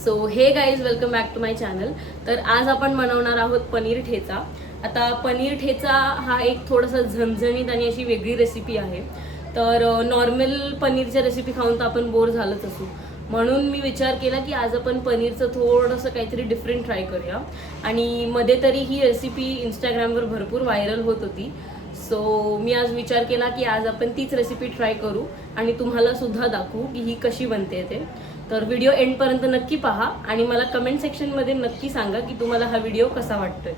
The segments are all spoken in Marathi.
So hey guys, welcome back to my channel. तर आज आपण बनवणार आहोत पनीर ठेचा. आता पनीर ठेचा हा एक थोडासा झणझणीत आणि अशी वेगळी रेसिपी आहे. तर नॉर्मल पनीरच्या रेसिपी खाऊन तर आपण बोर झालंच असू, म्हणून मी विचार केला की आज आपण पनीरचं थोडंसं काहीतरी डिफरंट ट्राय करूया. आणि मध्ये तरी ही रेसिपी इंस्टाग्रामवर भरपूर व्हायरल होत होती. सो मी आज विचार केला की आज आपण तीच रेसिपी ट्राय करू आणि तुम्हाला सुद्धा दाखवू की ही कशी बनते ते. तर व्हिडिओ एंडपर्यंत नक्की पहा आणि मला कमेंट सेक्शनमध्ये नक्की सांगा की तुम्हाला हा व्हिडिओ कसा वाटतोय.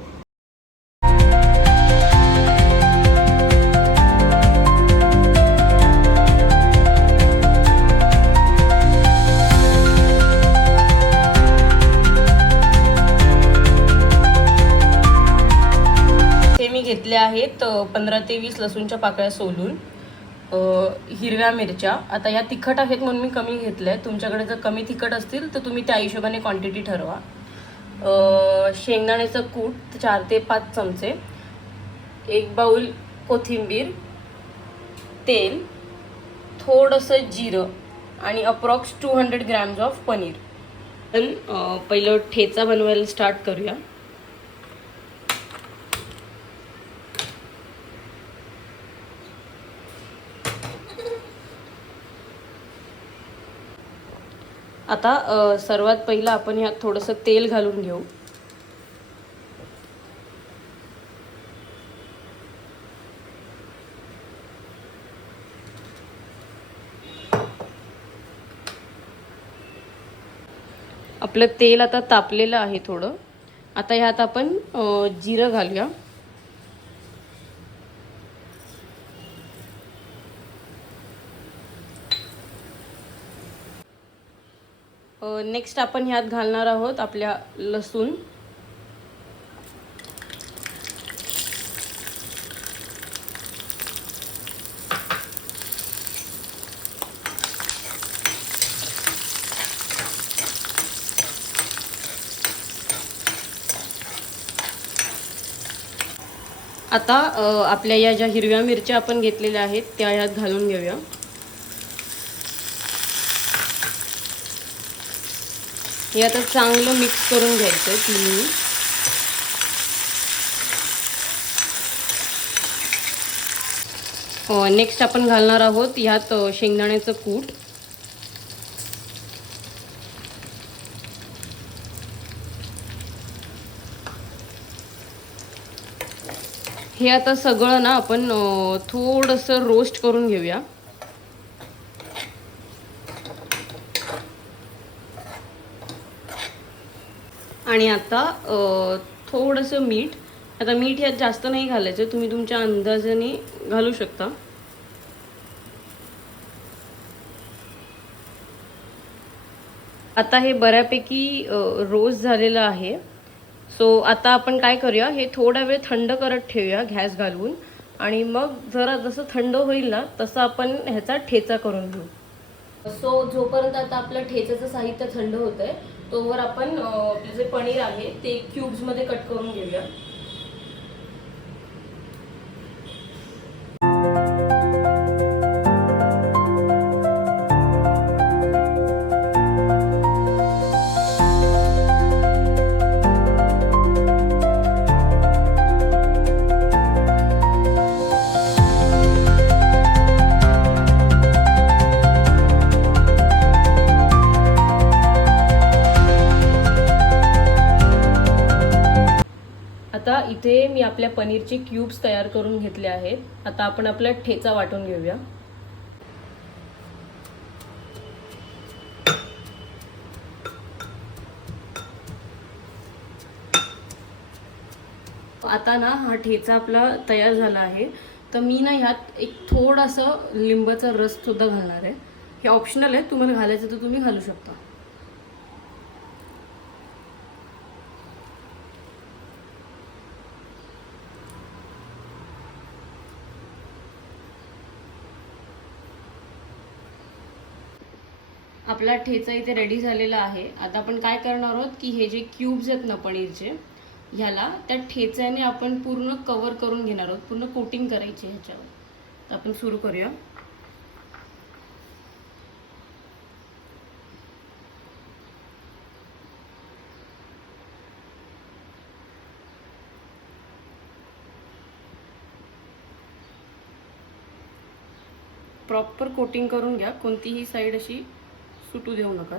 हे मी घेतले आहेत 15 ते 20 लसूणच्या पाकळ्या सोलून, हिरव्या मिरच्या. आता या तिखट आहेत म्हणून मी कमी घेतल्या. तुमच्याकडे जर कमी तिखट असतील तर तुम्ही त्या हिशोबाने क्वांटिटी ठरवा. शेंगदाण्याचं कूट 4 ते 5 चमचे, 1 बाउल कोथिंबीर, तेल, थोडंसं जिरं आणि अप्रॉक्स 200 ग्रॅम्स ऑफ पनीर. पण पहिलं ठेचा बनवायला स्टार्ट करूया. आता सर्वात पहिलं आपण ह्यात थोडंसं तेल घालून घेऊ. आपलं तेल आता तापलेलं आहे थोडं. आता ह्यात आपण जिरं घालूया. नेक्स्ट आपण ह्यात घालणार आहोत आपल्या लसूण. आता आपल्या या ज्या हिरव्या मिरच्या आपण घेतलेल्या आहेत त्या ह्यात घालून घेऊया. हे आता चांगलं मिक्स करून घ्यायचं तिन्ही. नेक्स्ट आपण घालणार आहोत ह्यात शेंगदाण्याचं कूट. हे आता सगळं ना आपण थोडंसं रोस्ट करून घेऊया. आणि आता थोडंसं मीठ. आता मीठ यात जास्त नाही घालायचं, तुम्ही तुमच्या अंदाजाने घालू शकता. आता हे बऱ्यापैकी रोस्ट झालेलं आहे. सो आता आपण काय करूया, हे थोडा वेळ थंड करत ठेवूया गॅस घालून. आणि मग जरा जसं थंड होईल ना तसं आपण ह्याचा ठेचा करून घेऊ. सो जोपर्यंत आता आपलं ठेचाचं साहित्य थंड होतंय तोवर आपण आपलं जे पनीर आहे ते क्यूब्समध्ये कट करून घेऊया. आता इथे मी आपल्या पनीरचे क्यूब्स तयार करून घेतले आहेत. आता आपण आपला ठेचा वाटून घेऊया. आता ना हा ठेचा आपला तयार झाला आहे. तर मी ना ह्यात एक थोडासा लिंबाचा रस सुद्धा घालणार आहे. हे ऑप्शनल आहे, तुम्हाला घालायचं तर तुम्ही घालू शकता. आपला ठेचा इथे रेडी झालेला आहे. आता आपण काय करणार आहोत की हे जे क्यूब्स आहेत ना पनीरचे, ह्याला त्या ठेच्याने आपण पूर्ण कव्हर करून घेणार आहोत, पूर्ण कोटिंग करायची ह्याच्यावर. तर आपण सुरू करूया. प्रॉपर कोटिंग करून घ्या, कोणतीही साईड अशी सुटू देऊ नका.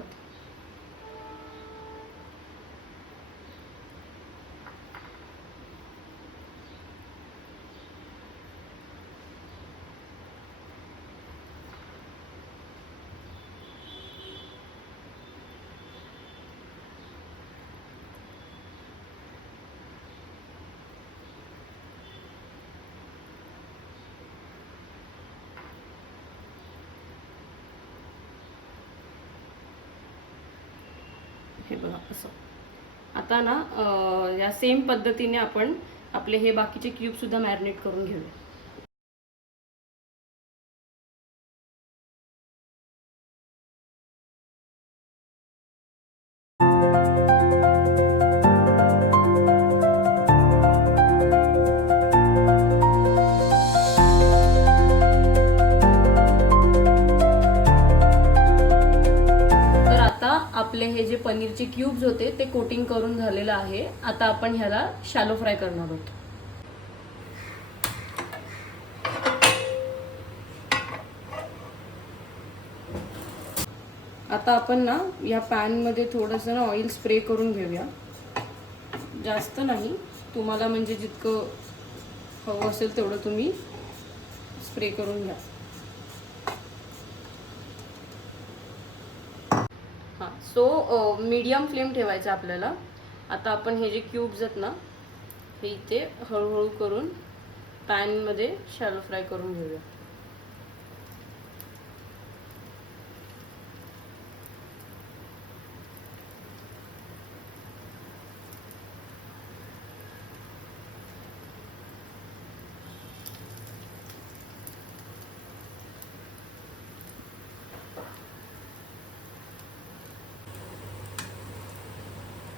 हे बघा असं. आता ना या सेम पद्धतीने आपण आपले हे बाकीचे क्यूब सुद्धा मॅरिनेट करून घेऊया. आपले हे जे पनीरचे क्यूब्स होते ते कोटिंग करून झालेलं आहे. आता आपण ह्याला शॅलो फ्राय करणार आहोत. आता आपण ना या पॅनमध्ये थोडंसं ना ऑइल स्प्रे करून घेऊया. जास्त नाही, तुम्हाला म्हणजे जितकं हवं असेल तेवढं तुम्ही स्प्रे करून घ्या. सो मीडियम फ्लेम ठेवायचा आपल्याला. आता आपण हे जे क्यूब्स आहेत ना हे इथे हळूहळू करून पॅनमध्ये शॅलो फ्राय करून घेऊया.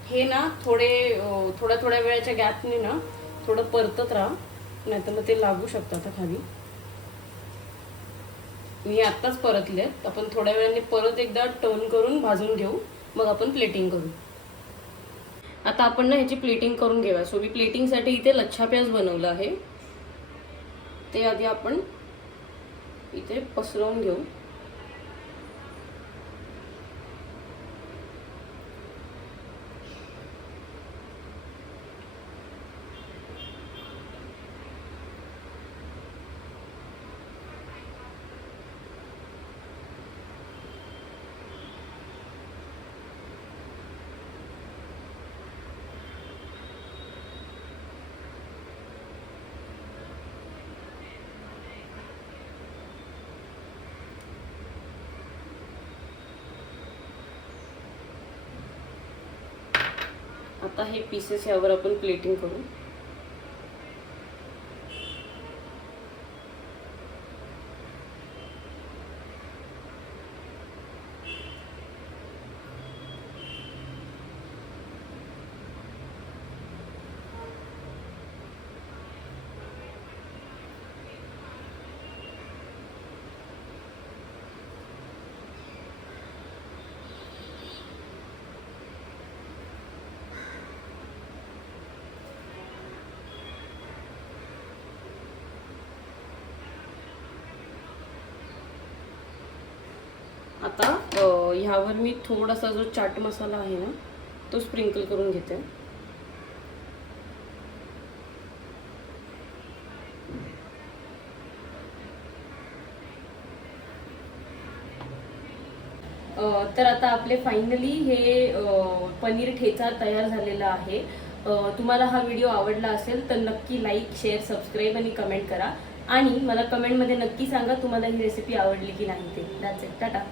हे ना थोड्या वेळाच्या गॅपने ना थोडं परतत राहा, नाहीतर मग ते लागू शकतं. आता खाली मी आत्ताच परतलेत. आपण थोड्या वेळाने परत एकदा टर्न करून भाजून घेऊ, मग आपण प्लेटिंग करू. आता आपण ना ह्याची प्लेटिंग करून घेऊया. सो मी प्लेटिंगसाठी इथे लच्छा प्याज बनवलं आहे, ते आधी आपण इथे पसरवून घेऊ. आता हे पीसेस यावर आपण प्लेटिंग करू. आता ह्यावर मी थोडासा जो चाट मसाला आहे ना तो स्प्रिंकल करून घेते. तर आता आपले फायनली हे पनीर ठेचा तयार झालेला आहे. तुम्हाला हा व्हिडिओ आवडला असेल तर नक्की लाईक, शेअर, सबस्क्राईब आणि कमेंट करा. आणि मला कमेंटमध्ये नक्की सांगा तुम्हाला ही रेसिपी आवडली की नाही ते. That's it. टाटा.